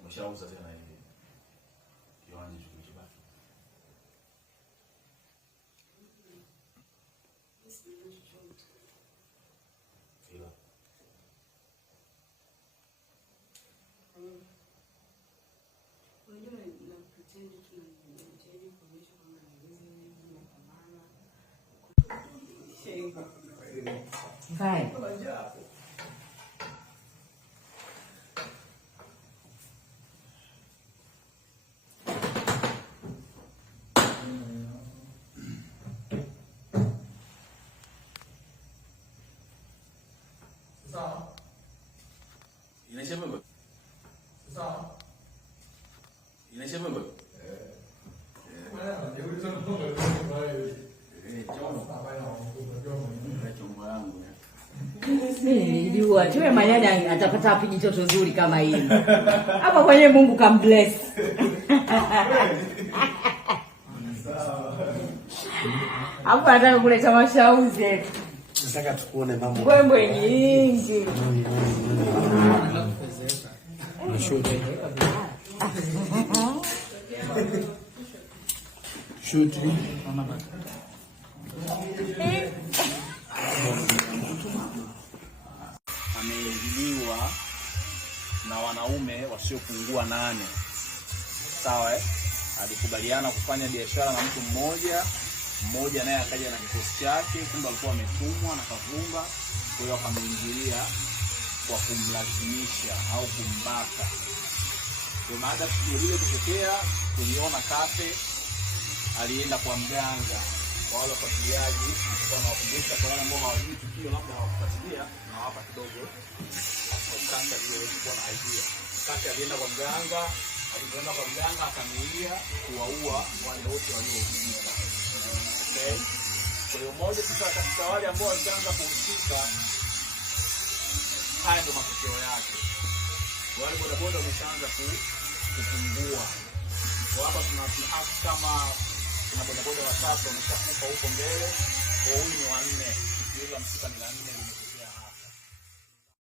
Umeshauza tena ile kiwanja kilichobaki. Ila unajua na pretend tunajaribu kuonyesha kwamba ni mapambano. Hai. Inaisha mambo. Sawa. Inaisha mambo. Nilijua tuwe manyanya atapata wapi jitoto nzuri kama hili. Hapa kwenye Mungu kambless. Hapa nataka kuleta mashauzi yetu. Nataka tukuone mambo. Mbwembwe nyingi. Shoot. Shoot. Ameingiliwa na wanaume wasiopungua 8. Sawa alikubaliana kufanya biashara na mtu mmoja naye akaja na kikosi chake, kumbe alikuwa ametumwa na kavumba, kwa hiyo akamwingilia kwa kumlazimisha au kumbaka. Kwa baada ya tukio hilo kutokea, tuliona Kape alienda kwa mganga. Kwa wale wafuatiliaji kwa nawakumbusha kwa wale ambao hawajui tukio labda hawakufuatilia na hapa kidogo kwanza ile ilikuwa na idea. Kape alienda kwa mganga, alipoenda kwa mganga akanuia kuwaua wale wote waliohusika. Okay? Kwa hiyo mmoja sasa katika wale ambao walianza kuhusika, haya ndio matokeo yake. Wale bodaboda wameshaanza kupungua. Kwa hapa tuna kama kuna bodaboda watatu wameshakufa huko mbele, kwa huyu ni 4.